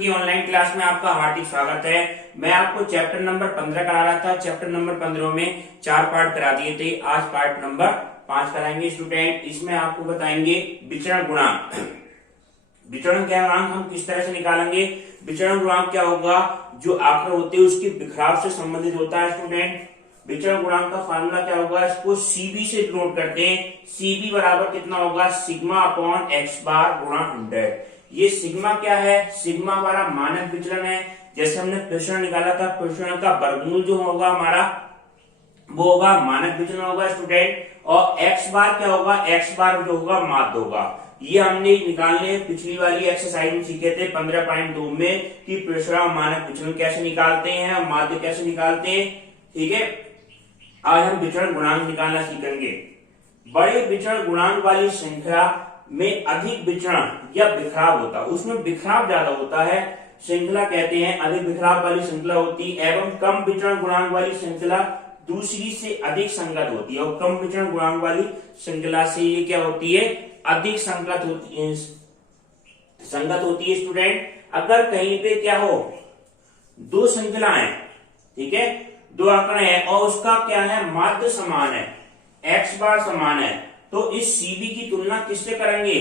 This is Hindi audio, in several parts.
की ऑनलाइन क्लास में आपका हार्दिक स्वागत है। मैं आपको चैप्टर नंबर 15 करा रहा था। चैप्टर नंबर 15 में 4 पार्ट करा दिए थे। आज पार्ट नंबर 5 कराएंगे स्टूडेंट। इसमें आपको बताएंगे विचरण गुणांक। विचरण गुणांक हम किस तरह से निकालेंगे। विचरण गुणांक क्या होगा, जो आंकड़े होते हैं उसके बिखराव से संबंधित होता है स्टूडेंट। विचरण गुणांक का फार्मूला क्या होगा, इसको सीबी से डिनोट करते हैं। सीबी बराबर कितना होगा, सिग्मा अपॉन एक्स बार गुणा 100। ये सिग्मा क्या है, सिग्मा हमारा मानक विचलन है। जैसे हमने प्रसरण निकाला था, प्रसरण का वर्गमूल जो होगा हमारा वो होगा मानक विचलन होगा स्टूडेंट। और एक्स बार क्या होगा, एक्स बार जो होगा माध्य होगा। ये हमने निकालने पिछली वाली एक्सरसाइज में सीखे थे 15.2 में कि प्रसरण मानक विचलन कैसे निकालते हैं और माध्य कैसे निकालते हैं। ठीक है, आज हम विचरण गुणांक निकालना सीखेंगे। बड़े विचरण गुणांक वाली श्रृंखला में अधिक विचरण या बिखराव होता है, उसमें बिखराव ज्यादा होता है, श्रृंखला कहते हैं अधिक बिखराव वाली श्रृंखला होती है। एवं कम विचरण गुणांक वाली श्रृंखला दूसरी से अधिक संगत होती है। और कम विचरण गुणांक वाली श्रृंखला से ये क्या होती है, अधिक संगत होती है स्टूडेंट। अगर कहीं पे क्या हो, दो श्रृंखलाएं, ठीक है, दो आंकड़े हैं और उसका क्या है, माध्य समान है, एक्स बार समान है, तो इस सीबी की तुलना किससे करेंगे।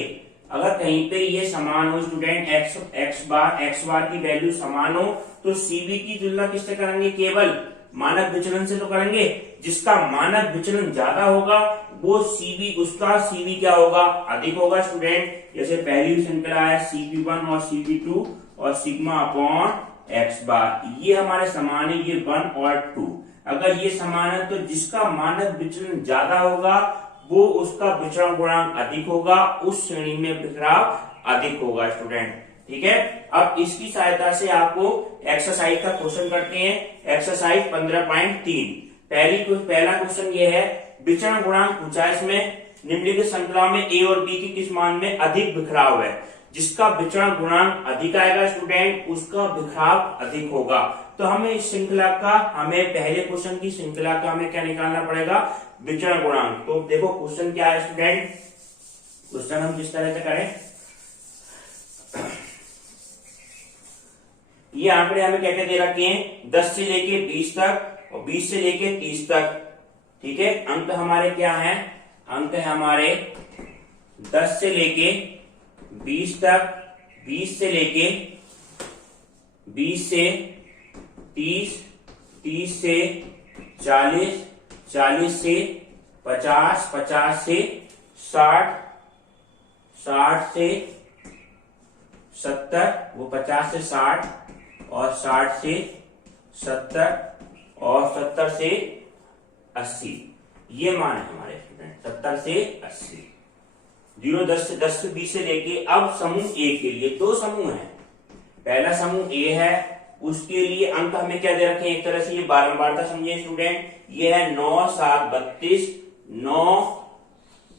अगर कहीं पे ये समान हो स्टूडेंट, एक्स बार की वैल्यू समान हो, तो सीबी की तुलना किससे करेंगे, केवल मानक विचलन से तो करेंगे। जिसका मानक विचलन ज्यादा होगा वो सीबी, उसका सीबी क्या होगा, अधिक होगा स्टूडेंट। जैसे पहली श्रृंखला है CB1 और CB2 और सिग्मा अपॉन एक्स बार, ये हमारे समान है, ये 1 और 2। अगर ये समान है तो जिसका मानक विचलन ज्यादा होगा वो उसका विचरण गुणांक अधिक होगा, उस श्रेणी में बिखराव अधिक होगा स्टूडेंट। ठीक है, अब इसकी सहायता से आपको एक्सरसाइज का क्वेश्चन करते हैं। एक्सरसाइज 15.3 पहला क्वेश्चन ये है, विचरण गुणांक पूछा है। इसमें निम्नलिखित श्रृंखला में ए और बी के किस मान में अधिक बिखराव है। जिसका विचरण गुणांक अधिक आएगा स्टूडेंट, उसका बिखराव अधिक होगा। तो हमें इस श्रृंखला का, हमें पहले क्वेश्चन की श्रृंखला का हमें क्या निकालना पड़ेगा, विचरण गुणांक। तो देखो क्वेश्चन क्या है स्टूडेंट, क्वेश्चन हम किस तरह से करें। ये आंकड़े हमें क्या क्या दे रखे हैं, 10 से लेके 20 तक और 20 से लेके 30 तक। ठीक है, अंक हमारे क्या हैं, अंक है हमारे 10 से लेके 20 तक, 20 से लेके 20 से 30, 30 से 40, 40 से 50, 50 से 60, 60 से 70, वो 50 से 60 और 60 से 70 और 70 से 80, ये मान है हमारे स्टूडेंट, 70 से 80। 10 से 20 से लेके अब समूह ए के लिए दो समूह हैं। पहला समूह ए है, उसके लिए अंक हमें क्या दे रखे हैं, एक तरह से ये बारंबारता समझिए स्टूडेंट। ये है 9, 7, 32,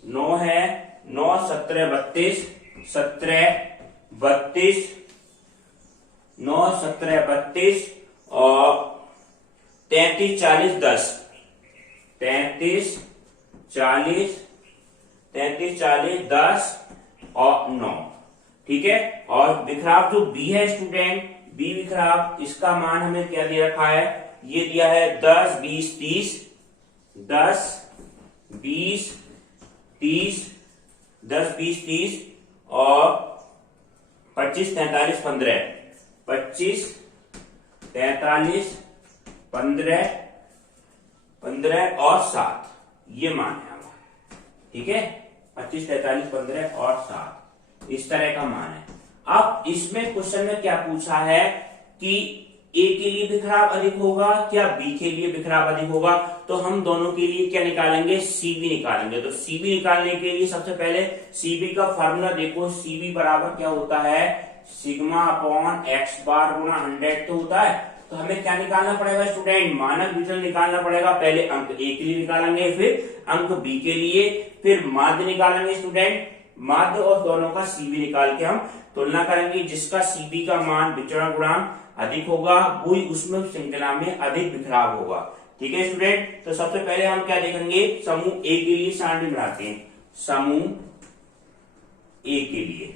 9 है 9, 17, 32, 17, 32, 9, 17, 32 और 33, 40, 10, 33, 40, 33, 40, 10 और 9। ठीक है, और बिखराव जो बी है स्टूडेंट, बी बिखराव, इसका मान हमें क्या दे रखा है, ये दिया है 10, 20, 30, 10, 20, 30, 10, 20, 30 और 25, 43, 15, 25, 43, 15, 15 और 7, ये मान है हमारा। ठीक है, 25, 43, 15 और 7, इस तरह का मान है। अब इसमें क्वेश्चन में क्या पूछा है कि ए के लिए बिखराव अधिक होगा क्या बी के लिए बिखराव अधिक होगा। तो हम दोनों के लिए क्या निकालेंगे, सीबी निकालेंगे। तो सीबी निकालने के लिए सबसे पहले सीबी का फार्मूला देखो, सीबी बराबर क्या होता है, सिग्मा अपॉन एक्स बार गुणा 100 तो होता है। तो हमें क्या निकालना पड़ेगा स्टूडेंट, मानक विचलन निकालना पड़ेगा। पहले अंक ए के लिए निकालेंगे, फिर अंक बी के लिए, फिर माध्य निकालेंगे स्टूडेंट। माध्य और दोनों का सीबी निकाल के हम तुलना करेंगे। जिसका सीबी का मान विचरण गुणांक अधिक होगा वही उसमें श्रृंखला में अधिक बिखराव होगा। ठीक है स्टूडेंट, तो सबसे पहले हम क्या देखेंगे, समूह ए के लिए सारणी बनाते हैं। समूह ए के लिए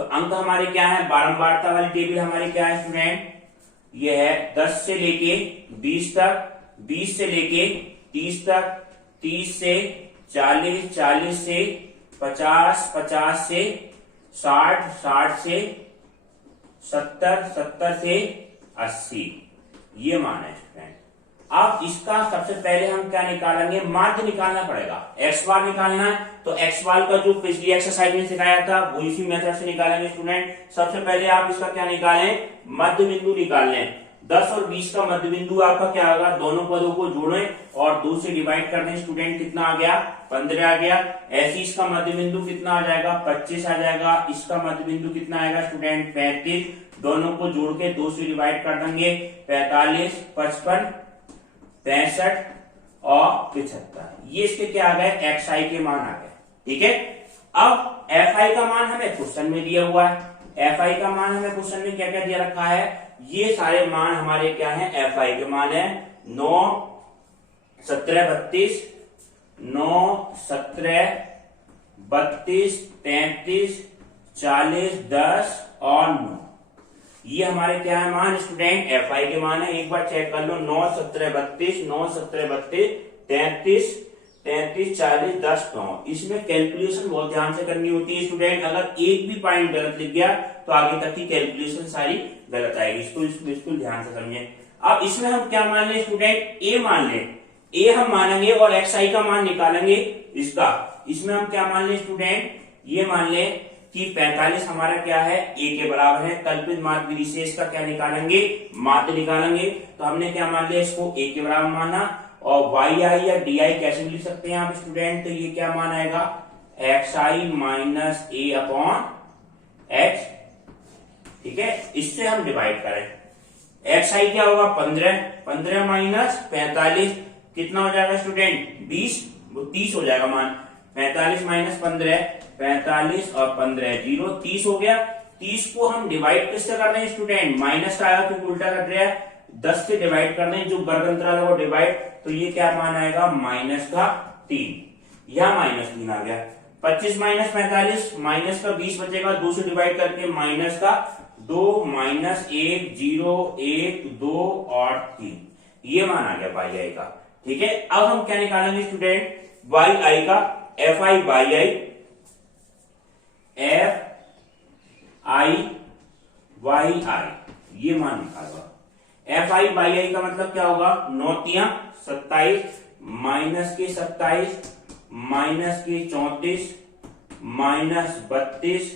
तो अंक हमारे क्या है, बारंबारता वाली टेबल हमारी क्या है स्टूडेंट, ये है 10 से लेके 20 तक, 20 से लेके 30 तक, 30 से 40, 40 से 50, 50 से 60, 60 से 70, 70 से 80, ये मान है स्टूडेंट। अब इसका सबसे पहले हम क्या निकालेंगे, माध्य निकालना पड़ेगा, एक्स बार निकालना है। तो एक्स बार का जो पिछली एक्सरसाइज में सिखाया था वो इसी मेथड से निकालेंगे स्टूडेंट। सबसे पहले आप इसका क्या निकालें, मध्य बिंदु निकाल लें। 10 और 20 का मध्य बिंदु आपका क्या होगा, दोनों पदों को जोड़ें और 2 से डिवाइड कर दें स्टूडेंट, कितना आ गया, 15 आ गया। ऐसे इसका मध्य बिंदु कितना आ जाएगा, 25 आ जाएगा। इसका मध्य बिंदु कितना आएगा स्टूडेंट, 35। दोनों को जोड़ के 2 से डिवाइड कर देंगे, 45, 55, 65 और 75। ये इसके क्या आ गए, एक्स आई के मान आ गए। ठीक है, अब एफ आई का मान हमें क्वेश्चन में दिया हुआ है। एफ आई का मान हमें क्वेश्चन में क्या क्या दिया रखा है, ये सारे मान हमारे क्या है, एफ आई के मान है 9, 17, 32, 9, 17, 32, 33, 40, 10 और 9। ये हमारे क्या है मान स्टूडेंट, एफ आई के मान है। एक बार चेक कर लो, 9, 17, 32, 9, 17, 32, 33, 33, 40, 10, 9। इसमें कैलकुलेशन बहुत ध्यान से करनी होती है स्टूडेंट। अगर एक भी पॉइंट गलत लिख गया तो आगे तक की कैलकुलेशन सारी गलत आएगी। इसको ध्यान से समझें। अब इसमें हम क्या मान लें स्टूडेंट, ए मान लें, ए हम मानेंगे और एक्स आई का मान निकालेंगे इसका। इसमें हम क्या मान लें स्टूडेंट, ये मान लें कि 45 हमारा क्या है, ए के बराबर है। कल्पित माध्य विधि से इसका क्या निकालेंगे, माध्य निकालेंगे। तो हमने क्या मान लिया, इसको ए के बराबर माना। और वाई आई या डी आई कैसे लिख सकते हैं आप स्टूडेंट, तो ये क्या मान आएगा, एक्स आई माइनस ए अपॉन एक्स। ठीक है, इससे हम डिवाइड करें, एक्स आई क्या होगा 15, 15 माइनस 45 कितना हो जाएगा स्टूडेंट, 20, वो 30 हो जाएगा मान। 45 माइनस 15, 45 और 15 0, 30 हो गया। 30 को हम डिवाइड किससे कर रहे हैं स्टूडेंट, माइनस का आएगा क्योंकि उल्टा कट रहा है, 10 से डिवाइड कर रहे हैं, जो वर्ग अंतराल है वो डिवाइड। तो ये क्या मान आएगा, माइनस का 3, यह -3 आ गया। 25 माइनस 45, माइनस का 20 बचेगा, 2 से डिवाइड करके माइनस का 2, माइनस 1, 0, 1, 2 और 3, ये मान आ गया वाई आई का। ठीक है, अब हम क्या निकालेंगे स्टूडेंट, वाई आई का, F I by I, F I Y I, ये मान निकालवा। एफ आई बाई आई का मतलब क्या होगा, 9 तिया 27, माइनस के 27, माइनस के 34, माइनस 32,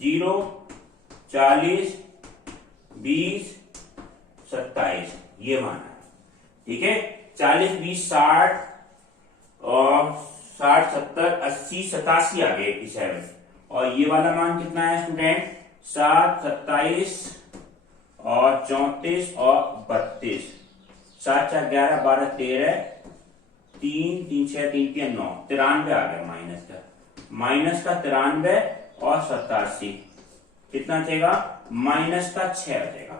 0, 40, 20, 27, ये मान है। ठीक है, 40, 20, 60 और 60, 70, 80, 87 आ गए 87। और ये वाला मान कितना है स्टूडेंट, 7, 27 और 34 और 32, 7, 4, 11, 12, 13, 3, 3, 6, 3, 3, 9, 93 आ गया माइनस का 93 और 87 कितना बचेगा, माइनस का 6 बचेगा।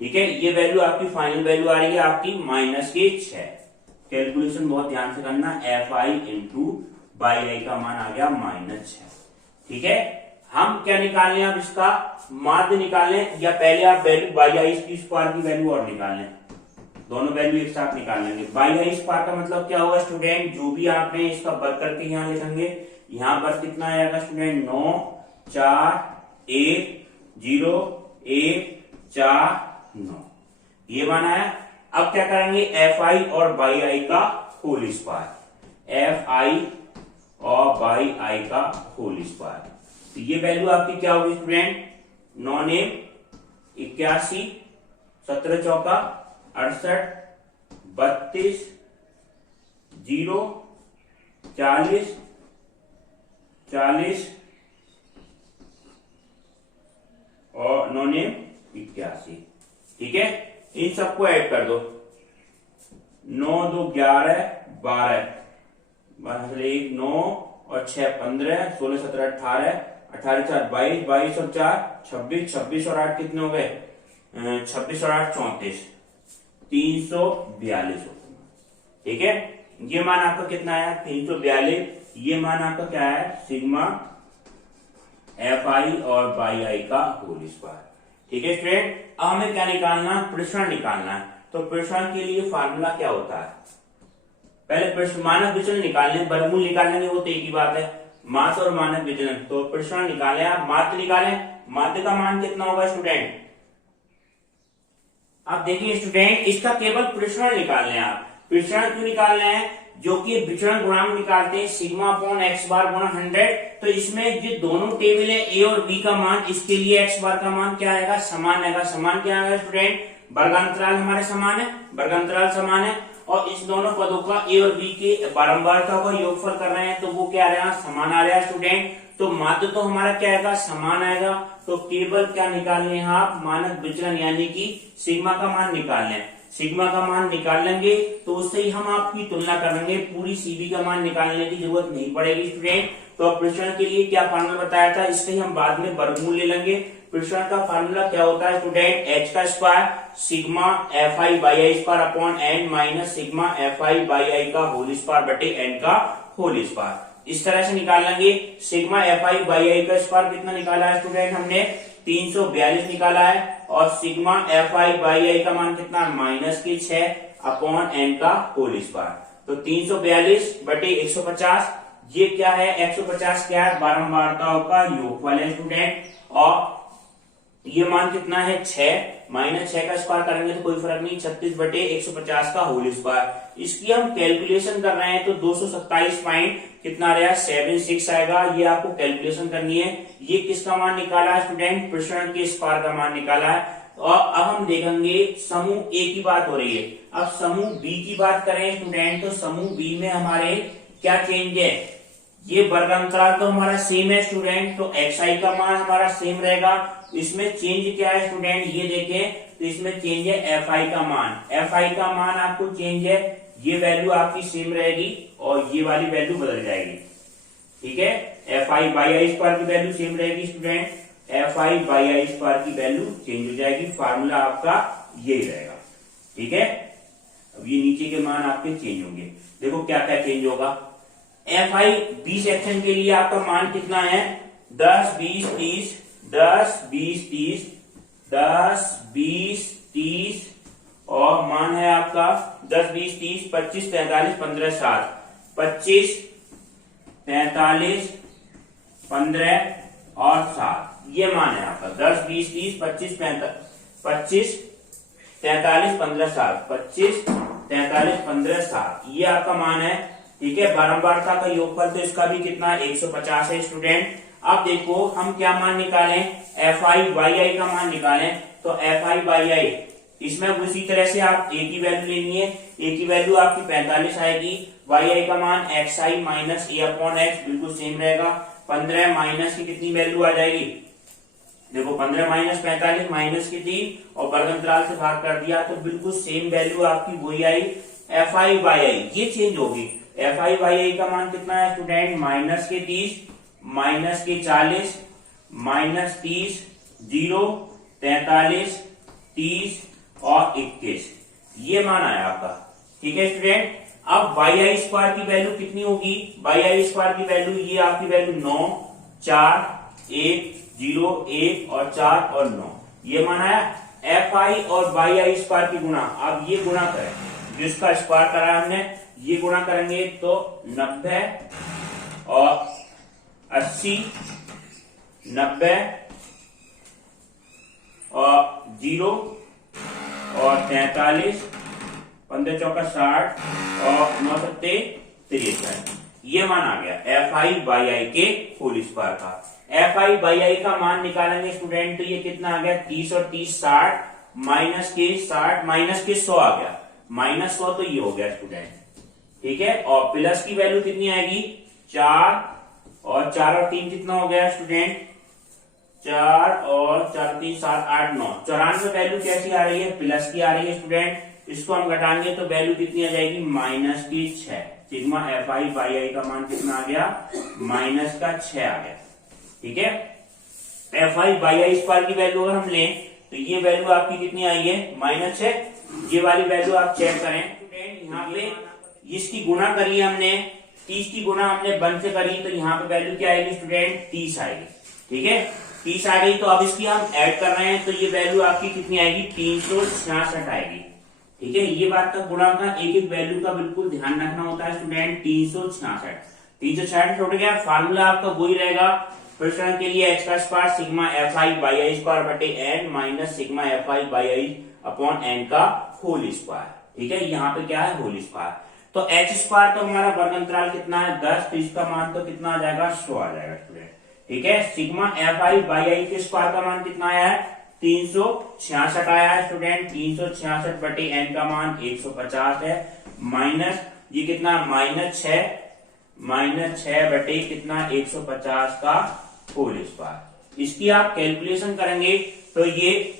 ठीक है, ये वैल्यू आपकी फाइनल वैल्यू आ रही है आपकी माइनस के 6। कैलकुलेशन बहुत ध्यान से करना, F I into by I का मान आ गया -6। ठीक है, हम क्या निकाल लें अब, इसका माध्य निकाल लें, या पहले आप वैल्यू बाई आई की स्क्वायर की वैल्यू और निकाल लें, दोनों वैल्यू एक साथ निकाल लेंगे। बाई आई स्क्वायर का मतलब क्या होगा स्टूडेंट, जो भी आपने इसका वर्ग करके यहाँ लिखेंगे, यहाँ पर कितना आएगा स्टूडेंट, 9, 4, 1, 0, 1, 4, 9, ये मान आया। अब क्या करेंगे, एफ आई और बाई आई का होल स्क्वायर, एफ आई और बाई आई का होल स्क्वायर। तो ये वैल्यू आपकी क्या होगी स्टूडेंट, 9 ने 81, 17 चौका 68, 32, 0, 40, 40 और 9 ने 81। ठीक है, इन सबको ऐड कर दो, 9, 2, 11, 12, 1, 9 और 6, 15, 16, 17, 18, 18, 4, 22, 22 और 4, 26, 26 और 8 कितने हो गए, 26 और 8, 34, 342। ठीक है, ये मान आपका कितना आया, 342। ये मान आपका क्या है, सिग्मा एफ आई और बाई आई का होल स्क्वायर। ठीक है स्टूडेंट, अब हमें क्या निकालना, प्रसरण निकालना है। तो प्रसरण के लिए फार्मूला क्या होता है, पहले मानक विचलन निकालने, वर्गमूल निकालेंगे वो तो एक ही बात है, मास और मानक विचलन। तो प्रसरण निकालें आप, माध्य निकालें, माध्य का मान कितना होगा स्टूडेंट, आप देखिए स्टूडेंट, इसका केवल प्रसरण निकालने हैं आप। प्रसरण क्यों निकालने हैं, जो कि विचरण गुणांक निकालते हैं सिग्मा अपॉन एक्स बार गुणा 100। तो इसमें ये दोनों टेबल है ए और बी का मान, इसके लिए एक्स बार का मान क्या आएगा, समान आएगा। समान क्या आएगा स्टूडेंट, वर्गांतराल हमारे समान है, वर्गांतराल समान है, और इस दोनों पदों का ए और बी के बारंबारता का योगफल कर रहे हैं, तो वो क्या आ रहा है, समान आ रहा है स्टूडेंट। तो माध्य तो हमारा क्या आएगा, समान आएगा। तो केवल क्या निकालने हैं आप, मानक विचलन यानी कि सिग्मा का मान निकाल लें। सिग्मा का मान निकाल लेंगे तो उससे ही हम आपकी तुलना करेंगे, पूरी सीबी का मान निकालने की जरूरत नहीं पड़ेगी स्टूडेंट। तो प्रसरण के लिए क्या फार्मूला बताया था, इससे ही हम बाद में वर्गमूल ले लेंगे। प्रसरण का फार्मूला क्या होता है स्टूडेंट, एच का square sigma F I by I square upon N minus sigma F I by I का होल स्क्वायर बटे एन का होल स्क्वायर। इस तरह से निकाल लेंगे। Sigma F I by I का स्क्वायर कितना निकाला है स्टूडेंट, हमने 342 निकाला है, और sigma F I by I का मान कितना, -6 अपॉन एन का होल स्क्वायर। तो 342 बटे 150, ये क्या है, 150 क्या है, बारंबारताओं का योगफल है स्टूडेंट। और ये मान कितना है 6, -6 का स्क्वायर करेंगे तो कोई फर्क नहीं, 36 बटे 150 का होल स्क्वायर। इसकी हम कैलकुलेशन कर रहे हैं तो 227 पॉइंट कितना आ रहा है, 76 आएगा। ये आपको कैलकुलेशन करनी है। ये किसका मान निकाला है स्टूडेंट, प्रसरण के स्क्वायर का मान निकाला है। और अब हम देखेंगे समूह ए की बात हो रही है। अब समूह बी की बात करें स्टूडेंट, तो समूह बी में हमारे क्या चेंज है, ये वर्गांतराल तो हमारा सेम है स्टूडेंट, तो एक्स आई का मान हमारा सेम रहेगा। इसमें चेंज क्या है स्टूडेंट, ये देखें तो इसमें चेंज है एफ आई का मान। एफ आई का मान आपको चेंज है, ये वैल्यू आपकी सेम रहेगी और ये वाली वैल्यू बदल जाएगी। ठीक है, F I by I square की वैल्यू सेम रहेगी student, F I by I square की वैल्यू चेंज हो जाएगी। फार्मूला आपका यही रहेगा। ठीक है, अब ये नीचे के मान आपके चेंज होंगे। देखो क्या क्या चेंज होगा। एफ आई बी सेक्शन के लिए आपका मान कितना है, 10 20 30, 10 20 30, 10 20 30, और मान है आपका 10 20 30 25 43 15 7, 25 43 15 और 7, ये मान है आपका 10 20 30 25 43 15 7, 25 43 15 7, ये आपका मान है। ठीक है, बारंबारता का योगफल तो इसका भी कितना है, 150 है स्टूडेंट। अब देखो हम क्या मान निकालें, एफ आई बाई आई का मान निकालें। तो एफ आई बाई आई, इसमें उसी तरह से आप ए की वैल्यू लेनी है। ए की वैल्यू आपकी 45 आएगी, वाई आई का मान एक्स आई माइनस ए अपॉन एक्स बिल्कुल सेम रहेगा। 15 माइनस की कितनी वैल्यू आ जाएगी, देखो 15 माइनस 45 माइनस की 3, और वर्गांतराल से भाग कर दिया तो बिल्कुल सेम वैल्यू आपकी वही आई। एफ आई बाई आई ये चेंज होगी। एफ आई बाई आई का मान कितना है स्टूडेंट, -30 -40 -30 0 43 30 और 21, ये मान आया आपका। ठीक है स्टूडेंट, अब वाई आई स्क्वायर की वैल्यू कितनी होगी, वाई आई स्क्वायर की वैल्यू, ये आपकी वैल्यू 9 4 1 0 1 और 4 और 9, ये मान आया। एफ आई और वाई आई स्क्वायर की गुणा, अब ये गुणा करें, जिसका स्क्वायर करा हमने, ये गुणा करेंगे तो 90 और 80 90 और 0 और 43 15 चौका 60 और 9 सत्ते 63, ये मान आ गया एफ आई बाई आई के होल स्क्वायर का। एफ आई बाई आई का मान निकालेंगे स्टूडेंट, तो ये कितना आ गया, 30 और 30 60 माइनस के 60 माइनस के 100 आ गया, -100, तो ये हो गया स्टूडेंट। ठीक है, और प्लस की वैल्यू कितनी आएगी, 4 और 3 कितना हो गया स्टूडेंट, 4 और 4 3 7 8 9, 94 वैल्यू कैसी आ रही है, प्लस की आ रही है स्टूडेंट। इसको हम घटाएंगे तो वैल्यू कितनी आ जाएगी, -6। Sigma F I by I का मान कितना आ गया, -6 आ गया। ठीक है, F I by I square की वैल्यू अगर हम लें तो ये वैल्यू आपकी कितनी आई है, -6। ये वाली वैल्यू आप चेक करें स्टूडेंट, यहाँ पे इसकी गुणा करी हमने, 30 की गुणा हमने 1 से करी, तो यहाँ पे वैल्यू क्या आएगी स्टूडेंट, 30 आएगी। ठीक है, 30 आ गई। तो अब इसकी हम ऐड कर रहे हैं, तो ये वैल्यू आपकी कितनी आएगी, 366 आएगी। ठीक है, ये बात का गुणांक का एक एक वैल्यू का बिल्कुल ध्यान रखना होता है स्टूडेंट। 366 उठ गया। फार्मूला आपका वही रहेगा प्रश्न के लिए, एच का square sigma F I by I square बटे N minus sigma F I by I upon N का होल स्क्वायर। ठीक है, यहाँ पे क्या है, होल स्क्वायर। तो एच स्क्वायर तो हमारा वर्ग अंतराल कितना है, 10, तो इसका मान तो कितना आ जाएगा, 100 आ जाएगा स्टूडेंट। ठीक है, सिग्मा एफ आई बाई आई के स्क्वायर का मान कितना आया है, 366 आया है स्टूडेंट। 366 बटे एन का मान 150 है, माइनस ये कितना, माइनस 6 बटे कितना, 150 का होल स्क्वायर। इसकी आप कैलकुलेशन करेंगे तो ये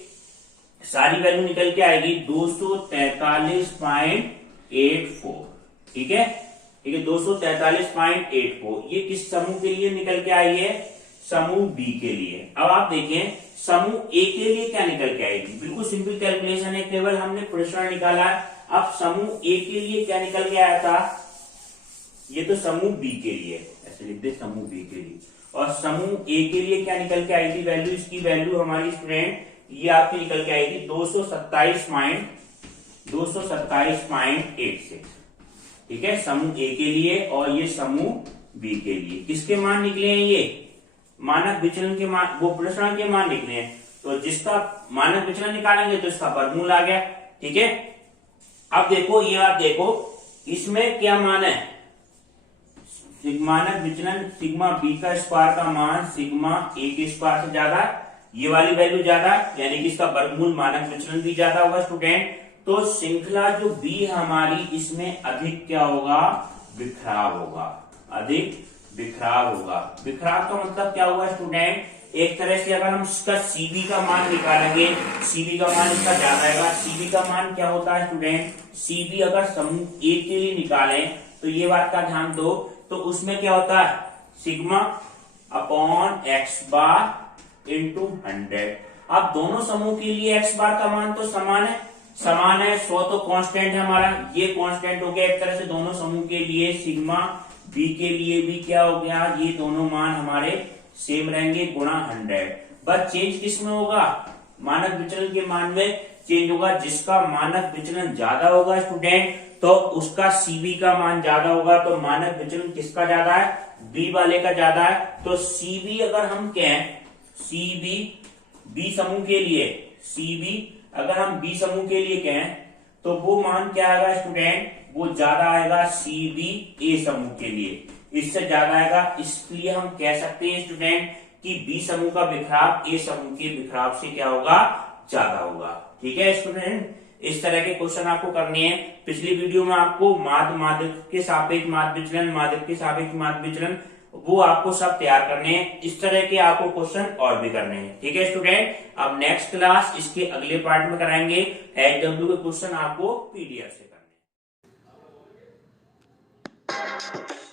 सारी वैल्यू निकल के आएगी 243.84। ठीक है, 243.84। ये किस समूह के लिए निकल के आई है, समूह बी के लिए। अब आप देखें समूह ए के लिए क्या निकल के आएगी, बिल्कुल सिंपल कैलकुलेशन है, केवल हमने प्रश्न निकाला है। अब समूह ए के लिए क्या निकल के आया था, ये तो समूह बी के लिए, ऐसे लिख दे समूह बी के लिए। और समूह ए के लिए क्या निकल के आई थी वैल्यू, इसकी वैल्यू हमारी स्टूडेंट ये आपकी निकल के आई थी 227.86। ठीक है, समूह ए के लिए, और ये समूह बी के लिए किसके मान निकले हैं, ये मानक विचलन के मान, वो प्रश्न के मान निकले हैं। तो जिसका मानक विचलन निकालेंगे तो इसका वर्गमूल आ गया। ठीक है, अब देखो ये आप देखो इसमें क्या मान है, मानक विचलन सिग्मा बी का स्क्वायर का मान सिग्मा ए के स्क्वायर से ज्यादा, ये वाली वैल्यू ज्यादा, यानी कि इसका वर्गमूल मानक विचलन भी ज्यादा होगा स्टूडेंट। तो श्रृंखला जो बी है हमारी, इसमें अधिक क्या होगा, बिखराव होगा, अधिक बिखराव होगा। बिखराव का मतलब क्या हुआ स्टूडेंट, एक तरह से अगर हम इसका सीबी का मान निकालेंगे, सीबी का मान इसका ज्यादा आएगा। सीबी का मान क्या होता है स्टूडेंट, सीबी अगर समूह ए के लिए निकालें तो ये बात का ध्यान दो, तो उसमें क्या होता है, sigma upon x bar into 100। अब दोनों समूह के लिए एक्स बार का मान तो समान है, 100 तो कांस्टेंट है हमारा, ये कांस्टेंट हो गया एक तरह से दोनों समूह के लिए। सिग्मा बी के लिए भी क्या हो गया, ये दोनों मान हमारे सेम रहेंगे गुणा 100। बस चेंज किसमें होगा, मानक विचलन के मान में चेंज होगा। जिसका मानक विचलन ज्यादा होगा स्टूडेंट तो उसका सीबी का मान ज्यादा होगा। तो मानक विचलन किसका ज्यादा है, बी वाले का ज्यादा है। तो सीबी अगर हम कहें, सीबी बी समूह के लिए, सीबी अगर हम बी समूह के लिए कहें तो वो मान क्या आएगा स्टूडेंट, वो ज्यादा आएगा सीबी ए समूह के लिए, इससे ज्यादा आएगा। इसलिए हम कह सकते हैं स्टूडेंट कि बी समूह का बिखराव ए समूह के बिखराव से क्या होगा, ज्यादा होगा। ठीक है स्टूडेंट, इस तरह के क्वेश्चन आपको करने हैं। पिछली वीडियो में आपको माध्यक के सापेक्ष माध्य विचलन, माध्यक के सापेक्ष माध्य विचलन, वो आपको सब तैयार करने हैं। इस तरह के आपको क्वेश्चन और भी करने हैं। ठीक है स्टूडेंट, अब नेक्स्ट क्लास इसके अगले पार्ट में कराएंगे। HW के क्वेश्चन आपको PDF से करने हैं।